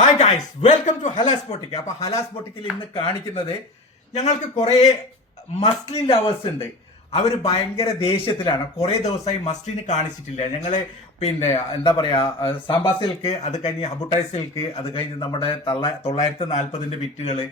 Hi guys, welcome to Halas boutique. അപ്പൊ ഹലാസ് ബൊട്ടിക്കിൽ ഇന്ന് കാണിക്കുന്നത് ഞങ്ങൾക്ക് കുറെ മസ്ലിൻ ലവേഴ്സ് ഉണ്ട്. അവര് ഭയങ്കര ദേഷ്യത്തിലാണ്. കുറെ ദിവസമായി മസ്ലിന് കാണിച്ചിട്ടില്ല. ഞങ്ങള് പിന്നെ എന്താ പറയാ, സാമ്പാ സിൽക്ക്, അത് കഴിഞ്ഞ് ഹബുട്ടായി സിൽക്ക്, അത് കഴിഞ്ഞ് നമ്മുടെ 940 വിറ്റുകള്.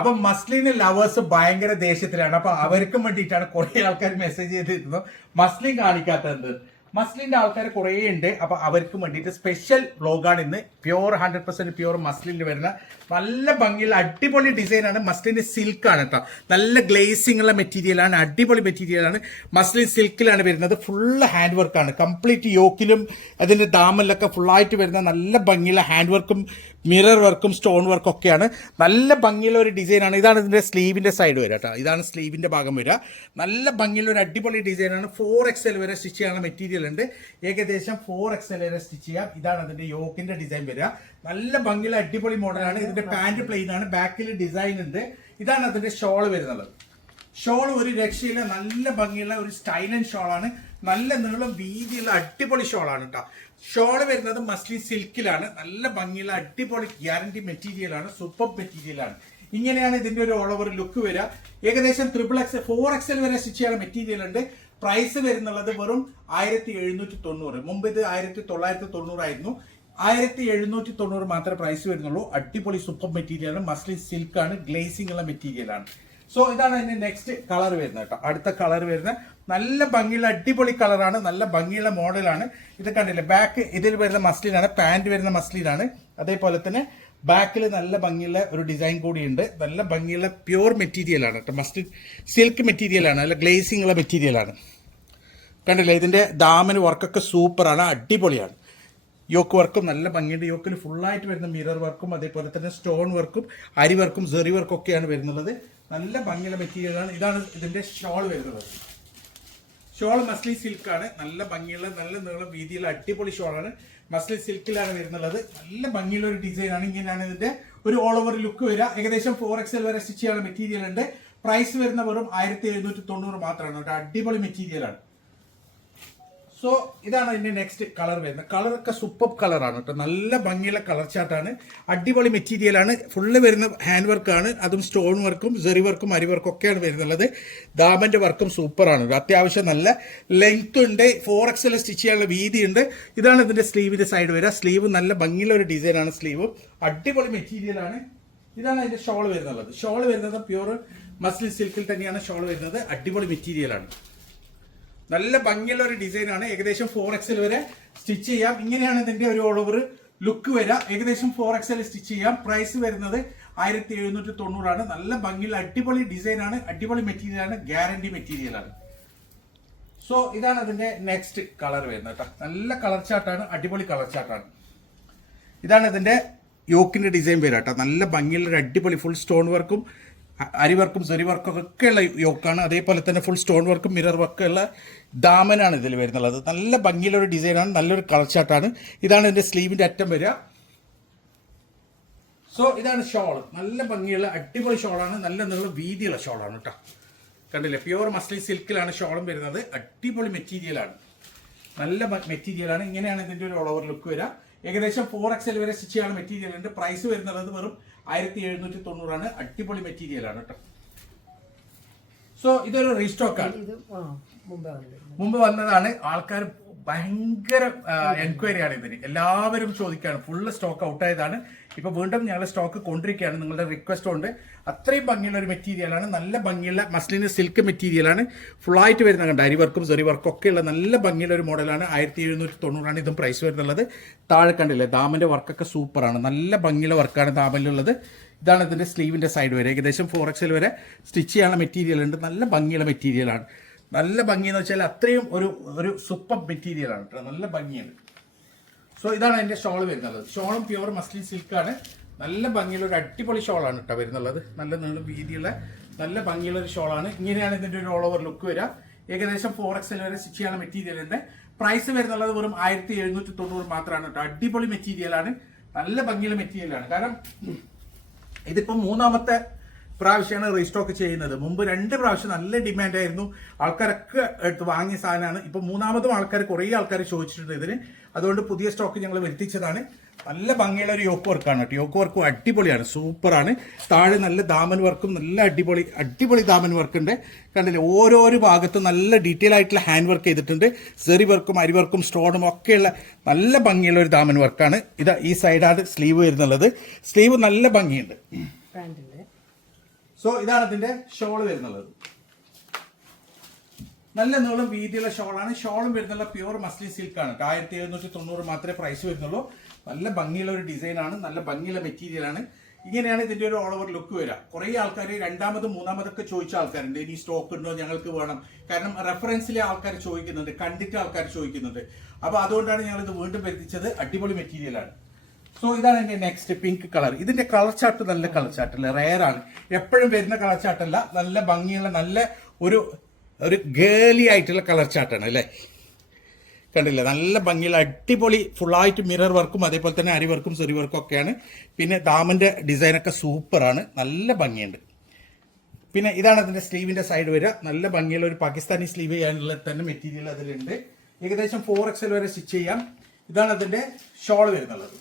അപ്പൊ മസ്ലിന് ലവേഴ്സ് ഭയങ്കര ദേഷ്യത്തിലാണ്. അപ്പൊ അവർക്കും വേണ്ടിയിട്ടാണ് കുറെ ആൾക്കാർ മെസ്സേജ് ചെയ്തിരുന്നു മസ്ലിൻ കാണിക്കാത്തത്. മസ്ലിന്റെ ആൾക്കാർ കുറേ ഉണ്ട്. അപ്പൊ അവർക്ക് വേണ്ടിയിട്ട് സ്പെഷ്യൽ വ്ലോഗാണ് ഇന്ന്. പ്യൂർ 100% പ്യൂർ മസ്ലിനിൽ വരുന്ന നല്ല ഭംഗിയുള്ള അടിപൊളി ഡിസൈനാണ്. മസ്ലിന്റെ സിൽക്കാണ് കേട്ടോ. നല്ല ഗ്ലേസിംഗ് ഉള്ള മെറ്റീരിയലാണ്, അടിപൊളി മെറ്റീരിയലാണ്. മസ്ലിൻ സിൽക്കിലാണ് വരുന്നത്. ഫുള്ള് ഹാൻഡ് വർക്കാണ്. കംപ്ലീറ്റ് യോക്കിലും അതിന്റെ ദാമനിലൊക്കെ ഫുള്ളായിട്ട് വരുന്ന നല്ല ഭംഗിയുള്ള ഹാൻഡ് വർക്കും മിറർ വർക്കും സ്റ്റോൺ വർക്കും ഒക്കെയാണ്. നല്ല ഭംഗിയുള്ള ഒരു ഡിസൈനാണ്. ഇതാണ് ഇതിന്റെ സ്ലീവിന്റെ സൈഡ് വരിക കേട്ടോ. ഇതാണ് സ്ലീവിന്റെ ഭാഗം വരിക. നല്ല ഭംഗിയുള്ള ഒരു അടിപൊളി ഡിസൈനാണ്. 4XL വരെ സ്റ്റിച്ച് ചെയ്യാനുള്ള മെറ്റീരിയൽ ഉണ്ട്. ഏകദേശം 4XL വരെ സ്റ്റിച്ച് ചെയ്യാം. ഇതാണ് അതിന്റെ യോക്കിന്റെ ഡിസൈൻ വരിക. നല്ല ഭംഗിയുള്ള അടിപൊളി മോഡലാണ്. ഇതിന്റെ പാന്റ് പ്ലെയിൻ ആണ്, ബാക്കിൽ ഡിസൈൻ ഉണ്ട്. ഇതാണ് അതിന്റെ ഷോൾ വരുന്നത്. ഷോൾ ഒരു രക്ഷയില്ല, നല്ല ഭംഗിയുള്ള ഒരു സ്റ്റൈലൻ ഷോളാണ്. നല്ല നീളം വീതിയുള്ള അടിപൊളി ഷോളാണ് കേട്ടോ. ഷോള് വരുന്നത് മസ്ലിൻ സിൽക്കിലാണ്. നല്ല ഭംഗിയുള്ള അടിപൊളി ഗ്യാരണ്ടി മെറ്റീരിയലാണ്, സൂപ്പർ മെറ്റീരിയലാണ്. ഇങ്ങനെയാണ് ഇതിന്റെ ഒരു ഓൾ ഓവർ ലുക്ക് വരിക. ഏകദേശം 4XL വരെ സ്റ്റിച്ച് ചെയ്യാൻ മെറ്റീരിയൽ ഉണ്ട്. പ്രൈസ് വരുന്നുള്ളത് വെറും 1790. മുമ്പ് ഇത് 1990 ആയിരുന്നു. 1790 മാത്രമേ പ്രൈസ് വരുന്നുള്ളൂ. അടിപൊളി സൂപ്പർ മെറ്റീരിയലാണ്. മസ്ലിൻ സിൽക്കാണ്, ഗ്ലേസിംഗ് ഉള്ള മെറ്റീരിയലാണ്. സോ ഇതാണ് അതിന്റെ നെക്സ്റ്റ് കളർ വരുന്നത് കേട്ടോ. അടുത്ത കളർ വരുന്ന നല്ല ഭംഗിയുള്ള അടിപൊളി കളറാണ്. നല്ല ഭംഗിയുള്ള മോഡലാണ്. ഇത് കണ്ടില്ലേ, ബാക്ക് ഇതിൽ വരുന്ന മസ്ലിനാണ്, പാന്റ് വരുന്ന മസ്ലിനാണ്. അതേപോലെ തന്നെ ബാക്കിൽ നല്ല ഭംഗിയുള്ള ഒരു ഡിസൈൻ കൂടിയുണ്ട്. നല്ല ഭംഗിയുള്ള പ്യൂർ മെറ്റീരിയലാണ് കേട്ടോ. മസ്ലിൻ സിൽക്ക് മെറ്റീരിയലാണ്, നല്ല ഗ്ലേസിംഗ് ഉള്ള മെറ്റീരിയലാണ്. കണ്ടില്ലേ, ഇതിന്റെ ദാമന് വർക്കൊക്കെ സൂപ്പറാണ്, അടിപൊളിയാണ്. യോക്ക് വർക്കും നല്ല ഭംഗിയുണ്ട്. യോക്കിൽ ഫുള്ളായിട്ട് വരുന്ന മിറർ വർക്കും അതേപോലെ തന്നെ സ്റ്റോൺ വർക്കും അരി വർക്കും സെറി വർക്കും ഒക്കെയാണ് വരുന്നത്. നല്ല ഭംഗിയുള്ള മെറ്റീരിയലാണ്. ഇതാണ് ഇതിന്റെ ഷോൾ വരുന്നത്. ഷോൾ മസ്ലിൻ സിൽക്കാണ്. നല്ല ഭംഗിയുള്ള നല്ല നീളം വീതിയുള്ള അടിപൊളി ഷോളാണ്. മസ്ലിൻ സിൽക്കിലാണ് വരുന്നത്. നല്ല ഭംഗിയുള്ള ഒരു ഡിസൈനാണ്. ഇങ്ങനെയാണ് ഇതിന്റെ ഒരു ഓൾ ഓവർ ലുക്ക് വരിക. ഏകദേശം 4XL വരെ സ്റ്റിച്ച് ചെയ്യാനുള്ള മെറ്റീരിയൽ ഉണ്ട്. പ്രൈസ് വരുന്ന വെറും 1790 മാത്രമാണ് കേട്ടോ. അടിപൊളി മെറ്റീരിയലാണ്. സോ ഇതാണ് അതിന്റെ നെക്സ്റ്റ് കളർ വരുന്നത്. കളറൊക്കെ സൂപ്പർ കളറാണ് കേട്ടോ. നല്ല ഭംഗിയുള്ള കളർ ചാർട്ടാണ്. അടിപൊളി മെറ്റീരിയലാണ്. ഫുള്ള് വരുന്ന ഹാൻഡ് വർക്കാണ്. അതും സ്റ്റോൺ വർക്കും സെറി വർക്കും അരി വർക്കും ഒക്കെയാണ് വരുന്നുള്ളത്. ദാമന്റെ വർക്കും സൂപ്പറാണ്. അത്യാവശ്യം നല്ല ലെങ്ത് ഉണ്ട്. 4XL സ്റ്റിച്ച് ചെയ്യാനുള്ള വീതിയുണ്ട്. ഇതാണ് ഇതിന്റെ സ്ലീവിന്റെ സൈഡ് വരിക. സ്ലീവ് നല്ല ഭംഗിയുള്ള ഒരു ഡിസൈനാണ്. സ്ലീവും അടിപൊളി മെറ്റീരിയലാണ്. ഇതാണ് അതിന്റെ ഷോൾ വരുന്നുള്ളത്. ഷോൾ വരുന്നത് പ്യൂർ മസ്ലിൻ സിൽക്കിൽ തന്നെയാണ് ഷോൾ വരുന്നത്. അടിപൊളി മെറ്റീരിയലാണ്. നല്ല ഭംഗിയുള്ള ഒരു ഡിസൈനാണ്. ഏകദേശം 4XL വരെ സ്റ്റിച്ച് ചെയ്യാം. ഇങ്ങനെയാണ് ഇതിന്റെ ഒരു ഓൾ ഓവർ ലുക്ക് വരിക. ഏകദേശം 4XL സ്റ്റിച്ച് ചെയ്യാം. പ്രൈസ് വരുന്നത് 1790 ആണ്. നല്ല ഭംഗിയുള്ള അടിപൊളി ഡിസൈനാണ്, അടിപൊളി മെറ്റീരിയലാണ്, ഗ്യാരണ്ടി മെറ്റീരിയലാണ്. സോ ഇതാണ് അതിന്റെ നെക്സ്റ്റ് കളർ വരുന്നത് കേട്ടോ. നല്ല കളർ ചാർട്ടാണ്, അടിപൊളി കളർ ചാർട്ടാണ്. ഇതാണ് ഇതിന്റെ യോക്കിന്റെ ഡിസൈൻ വരിക കേട്ടോ. നല്ല ഭംഗിയുള്ള ഒരു അടിപൊളി ഫുൾ സ്റ്റോൺ വർക്കും അരി വർക്കും സെറി വർക്കും ഒക്കെ ഉള്ള യോക്കാണ്. അതേപോലെ തന്നെ ഫുൾ സ്റ്റോൺ വർക്കും മിറർ വർക്കും ഉള്ള ദാമനാണ് ഇതിൽ വരുന്നുള്ളത്. നല്ല ഭംഗിയുള്ള ഒരു ഡിസൈനാണ്, നല്ലൊരു കളർ ചാർട്ടാണ്. ഇതാണ് ഇതിന്റെ സ്ലീവിന്റെ അറ്റം വരിക. സോ ഇതാണ് ഷോൾ. നല്ല ഭംഗിയുള്ള അടിപൊളി ഷോളാണ്. നല്ല നീളം വീതിയുള്ള ഷോളാണ് കേട്ടോ. കണ്ടില്ലേ, പ്യൂർ മസ്ലിൻ സിൽക്കിലാണ് ഷോളും വരുന്നത്. അടിപൊളി മെറ്റീരിയലാണ്, നല്ല മെറ്റീരിയലാണ്. ഇങ്ങനെയാണ് ഇതിന്റെ ഒരു ഓൾ ഓവർ ലുക്ക് വരിക. ഏകദേശം 4XL വരെ സ്റ്റിച്ച് ചെയ്യാനുള്ള മെറ്റീരിയൽ ഉണ്ട്. പ്രൈസ് വരുന്നത് വെറും 1790 ആണ്. അടിപൊളി മെറ്റീരിയലാണ് കേട്ടോ. സോ ഇതൊരു റീസ്റ്റോക്ക് ആണ്. മുമ്പ് വന്നതാണ്. ആൾക്കാർ ഭയങ്കര എൻക്വയറി ആണ് ഇതിന്. എല്ലാവരും ചോദിക്കുകയാണ്. ഫുള്ള് സ്റ്റോക്ക് ഔട്ട് ആയതാണ്. ഇപ്പൊ വീണ്ടും ഞങ്ങൾ സ്റ്റോക്ക് കൊണ്ടിരിക്കുകയാണ്. നിങ്ങളുടെ റിക്വസ്റ്റ് കൊണ്ട്. അത്രയും ഭംഗിയുള്ള ഒരു മെറ്റീരിയലാണ്. നല്ല ഭംഗിയുള്ള മസ്ലിൻ സിൽക്ക് മെറ്റീരിയലാണ്. ഫുള്ളായിട്ട് വരുന്ന കണ്ട അരി വർക്കും സെറി വർക്കും ഒക്കെ ഉള്ള നല്ല ഭംഗിയുള്ള ഒരു മോഡലാണ്. 1790 ആണ് ഇതും പ്രൈസ് വരുന്നുള്ളത്. താഴെ കണ്ടില്ലേ, ദാമന്റെ വർക്കൊക്കെ സൂപ്പറാണ്. നല്ല ഭംഗിയുള്ള വർക്കാണ് ദാമനിലുള്ളത്. ഇതാണ് ഇതിന്റെ സ്ലീവിന്റെ സൈഡ് വരെ. ഏകദേശം 4XL വരെ സ്റ്റിച്ച് ചെയ്യാനുള്ള മെറ്റീരിയൽ ഉണ്ട്. നല്ല ഭംഗിയുള്ള മെറ്റീരിയലാണ്. നല്ല ഭംഗി എന്ന് വെച്ചാൽ അത്രയും ഒരു സൂപ്പർ മെറ്റീരിയലാണ് കേട്ടോ. നല്ല ഭംഗിയാണ്. സോ ഇതാണ് അതിന്റെ ഷോൾ വരുന്നത്. ഷോളും പ്യൂർ മസ്ലിൻ സിൽക്കാണ്. നല്ല ഭംഗിയുള്ള ഒരു അടിപൊളി ഷോളാണ് കേട്ടോ വരുന്നുള്ളത്. നല്ല നീളം വീതിയുള്ള നല്ല ഭംഗിയുള്ള ഒരു ഷോളാണ്. ഇങ്ങനെയാണ് ഇതിന്റെ ഒരു ഓൾ ഓവർ ലുക്ക് വരിക. ഏകദേശം 4XL വരെ സ്റ്റിച്ച് ചെയ്യാനുള്ള മെറ്റീരിയൽ ഉണ്ട്. പ്രൈസ് വരുന്നുള്ളത് വെറും 1790 മാത്രമാണ് കേട്ടോ. അടിപൊളി മെറ്റീരിയലാണ്, നല്ല ഭംഗിയുള്ള മെറ്റീരിയലാണ്. കാരണം ഇതിപ്പോ മൂന്നാമത്തെ പ്രാവശ്യമാണ് റീസ്റ്റോക്ക് ചെയ്യുന്നത്. മുമ്പ് 2 പ്രാവശ്യം നല്ല ഡിമാൻഡ് ആയിരുന്നു, ആൾക്കാരൊക്കെ എടുത്ത് വാങ്ങിയ സാധനമാണ്. ഇപ്പൊ 3ാമതും കുറേ ആൾക്കാർ ചോദിച്ചിട്ടുണ്ട് ഇതിന്. അതുകൊണ്ട് പുതിയ സ്റ്റോക്ക് ഞങ്ങൾ വരുത്തിച്ചതാണ്. നല്ല ഭംഗിയുള്ള ഒരു യോക്ക് വർക്കാണ് കേട്ടോ. യോക്ക് വർക്കും അടിപൊളിയാണ്, സൂപ്പറാണ്. താഴെ നല്ല ദാമൻ വർക്കും നല്ല അടിപൊളി ദാമൻ വർക്ക് ഉണ്ട്. കണ്ടില്ലേ, ഓരോരോ ഭാഗത്തും നല്ല ഡീറ്റെയിൽ ആയിട്ടുള്ള ഹാൻഡ് വർക്ക് ചെയ്തിട്ടുണ്ട്. സെറി വർക്കും അരി വർക്കും സ്റ്റോണും ഒക്കെയുള്ള നല്ല ഭംഗിയുള്ള ഒരു ദാമൻ വർക്കാണ്. ഇതാ ഈ സൈഡാണ് സ്ലീവ് വരുന്നുള്ളത്. സ്ലീവ് നല്ല ഭംഗിയുണ്ട്. സോ ഇതാണ് ഇതിന്റെ ഷോള് വരുന്നുള്ളത്. നല്ല നീളം വീതിയുള്ള ഷോളാണ്. ഷോളും വരുന്നുള്ള പ്യൂർ മസ്ലിൻ സിൽക്കാണ്. 1790 മാത്രമേ പ്രൈസ് വരുന്നുള്ളൂ. നല്ല ഭംഗിയുള്ള ഒരു ഡിസൈനാണ്, നല്ല ഭംഗിയുള്ള മെറ്റീരിയലാണ്. ഇങ്ങനെയാണ് ഇതിന്റെ ഒരു ഓൾ ഓവർ ലുക്ക് വരിക. കുറെ ആൾക്കാർ 2ാമതും 3ാമതൊക്കെ ചോദിച്ച ആൾക്കാരുണ്ട്, ഇനി സ്റ്റോക്ക് ഉണ്ടോ ഞങ്ങൾക്ക് വേണം. കാരണം റെഫറൻസിലെ ആൾക്കാർ ചോദിക്കുന്നുണ്ട്, കണ്ടിട്ട് ആൾക്കാർ ചോദിക്കുന്നുണ്ട്. അപ്പൊ അതുകൊണ്ടാണ് ഞങ്ങൾ ഇത് വീണ്ടും വരുത്തിച്ചത്. അടിപൊളി മെറ്റീരിയലാണ്. സോ ഇതാണ് എന്റെ നെക്സ്റ്റ് പിങ്ക് കളർ. ഇതിന്റെ കളർ ചാർട്ട് നല്ല കളർ ചാർട്ടല്ല, റെയർ ആണ്, എപ്പോഴും വരുന്ന കളർ ചാർട്ടല്ല. നല്ല ഭംഗിയുള്ള നല്ല ഒരു ഗേലി ആയിട്ടുള്ള കളർ ചാർട്ടാണ് അല്ലേ. കണ്ടില്ലേ, നല്ല ഭംഗിയുള്ള അടിപൊളി ഫുള്ളായിട്ട് മിറർ വർക്കും അതേപോലെ തന്നെ അരി വർക്കും സെറി വർക്കും ഒക്കെയാണ്. പിന്നെ ദാമന്റെ ഡിസൈനൊക്കെ സൂപ്പറാണ്, നല്ല ഭംഗിയുണ്ട്. പിന്നെ ഇതാണ് അതിന്റെ സ്ലീവിന്റെ സൈഡ് വരിക. നല്ല ഭംഗിയുള്ള ഒരു പാകിസ്ഥാനി സ്ലീവ് ചെയ്യാനുള്ള തന്നെ മെറ്റീരിയൽ അതിലുണ്ട്. ഏകദേശം 4XL വരെ സ്റ്റിച്ച് ചെയ്യാം. ഇതാണ് അതിന്റെ ഷോൾ വരുന്നുള്ളത്.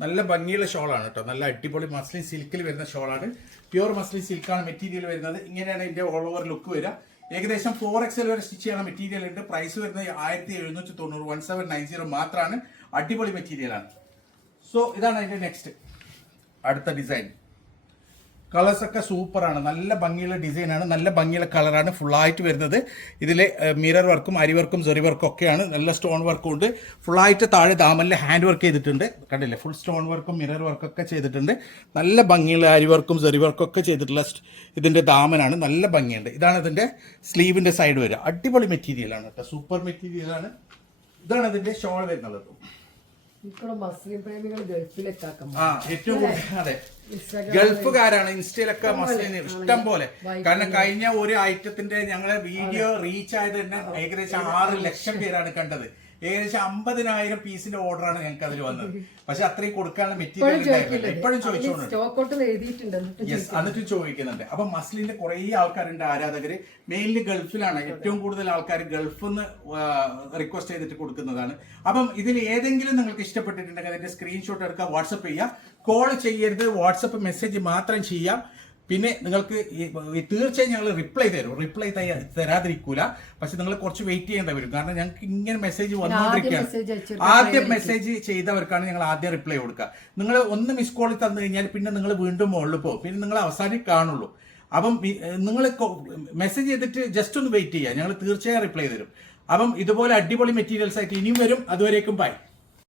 നല്ല ഭംഗിയുള്ള ഷോളാണ് കേട്ടോ. നല്ല അടിപൊളി മസ്ലിൻ സിൽക്കിൽ വരുന്ന ഷോളാണ്. പ്യൂർ മസ്ലിൻ സിൽക്കാണ് മെറ്റീരിയൽ വരുന്നത്. ഇങ്ങനെയാണ് ഇതിന്റെ ഓൾ ഓവർ ലുക്ക് വരിക. ഏകദേശം 4XL വരെ സ്റ്റിച്ച് ചെയ്യുന്ന മെറ്റീരിയൽ ഉണ്ട്. പ്രൈസ് വരുന്നത് 1790, 1790 മാത്രമാണ്. അടിപൊളി മെറ്റീരിയലാണ്. സോ ഇതാണ് അതിന്റെ നെക്സ്റ്റ് അടുത്ത ഡിസൈൻ. കളേഴ്സ് ഒക്കെ സൂപ്പറാണ്, നല്ല ഭംഗിയുള്ള ഡിസൈനാണ്, നല്ല ഭംഗിയുള്ള കളറാണ് ഫുള്ളായിട്ട് വരുന്നത്. ഇതിൽ മിറർ വർക്കും അരി വർക്കും സെറി വർക്കും ഒക്കെയാണ്. നല്ല സ്റ്റോൺ വർക്കും ഉണ്ട്. ഫുള്ളായിട്ട് താഴെ ദാമനിൽ ഹാൻഡ് വർക്ക് ചെയ്തിട്ടുണ്ട്. കണ്ടില്ലേ, ഫുൾ സ്റ്റോൺ വർക്കും മിറർ വർക്കും ഒക്കെ ചെയ്തിട്ടുണ്ട്. നല്ല ഭംഗിയുള്ള അരി വർക്കും സെറി വർക്കും ഒക്കെ ചെയ്തിട്ടുള്ള ഇതിന്റെ ദാമനാണ്, നല്ല ഭംഗിയുണ്ട്. ഇതാണ് ഇതിന്റെ സ്ലീവിന്റെ സൈഡ് വരിക. അടിപൊളി മെറ്റീരിയലാണ് കേട്ടോ, സൂപ്പർ മെറ്റീരിയലാണ്. ഇതാണ് ഇതിന്റെ ഷോൾ വരുന്നത്. ഏറ്റവും അതെ, ഗൾഫുകാരാണ് ഇൻസ്റ്റയിലൊക്കെ മസ്ലിൻ ഇഷ്ടം പോലെ. കാരണം കഴിഞ്ഞ ഒരു ഐറ്റത്തിന്റെ ഞങ്ങളെ വീഡിയോ റീച്ച് ആയത് തന്നെ ഏകദേശം 6 ലക്ഷം പേരാണ് കണ്ടത്. ഏകദേശം 50,000 പീസിന്റെ ഓർഡറാണ് ഞങ്ങൾക്ക് അതിൽ വന്നത്. പക്ഷെ അത്രയും കൊടുക്കാനുള്ള മെറ്റീരിയൽ ഉണ്ടായിരുന്നില്ല. ഇപ്പോഴും ചോദിച്ചോണ്ട് എന്നിട്ട് ചോദിക്കുന്നുണ്ട്. അപ്പൊ മസ്ലിന്റെ കുറെ ആൾക്കാരുണ്ട്, ആരാധകര്. മെയിൻലി ഗൾഫിലാണ് ഏറ്റവും കൂടുതൽ ആൾക്കാർ ഗൾഫിൽ നിന്ന് റിക്വസ്റ്റ് ചെയ്തിട്ട് കൊടുക്കുന്നതാണ്. അപ്പം ഇതിൽ ഏതെങ്കിലും നിങ്ങൾക്ക് ഇഷ്ടപ്പെട്ടിട്ടുണ്ടെങ്കിൽ അതിന്റെ സ്ക്രീൻഷോട്ട് എടുക്കുക, വാട്സപ്പ് ചെയ്യുക. കോൾ ചെയ്യരുത്, വാട്സപ്പ് മെസ്സേജ് മാത്രം ചെയ്യാം. പിന്നെ നിങ്ങൾക്ക് തീർച്ചയായും ഞങ്ങൾ റിപ്ലൈ തരാതിരിക്കൂല. പക്ഷെ നിങ്ങൾ കുറച്ച് വെയിറ്റ് ചെയ്യേണ്ടി വരും. കാരണം ഞങ്ങൾക്ക് ഇങ്ങനെ മെസ്സേജ് വന്നുകൊണ്ടിരിക്കുകയാണ്. ആദ്യം മെസ്സേജ് ചെയ്തവർക്കാണ് ഞങ്ങൾ ആദ്യം റിപ്ലൈ കൊടുക്കുക. നിങ്ങൾ ഒന്ന് മിസ് കോൾ തന്നു കഴിഞ്ഞാൽ പിന്നെ നിങ്ങൾ വീണ്ടും മുകളിൽ പോകും, പിന്നെ നിങ്ങൾ അവസാനം കാണുള്ളൂ. അപ്പം നിങ്ങൾ മെസ്സേജ് ചെയ്തിട്ട് ജസ്റ്റ് ഒന്ന് വെയിറ്റ് ചെയ്യുക, ഞങ്ങൾ തീർച്ചയായും റിപ്ലൈ തരും. അപ്പം ഇതുപോലെ അടിപൊളി മെറ്റീരിയൽസ് ആയിട്ട് ഇനിയും വരും. അതുവരേക്കും ബൈ.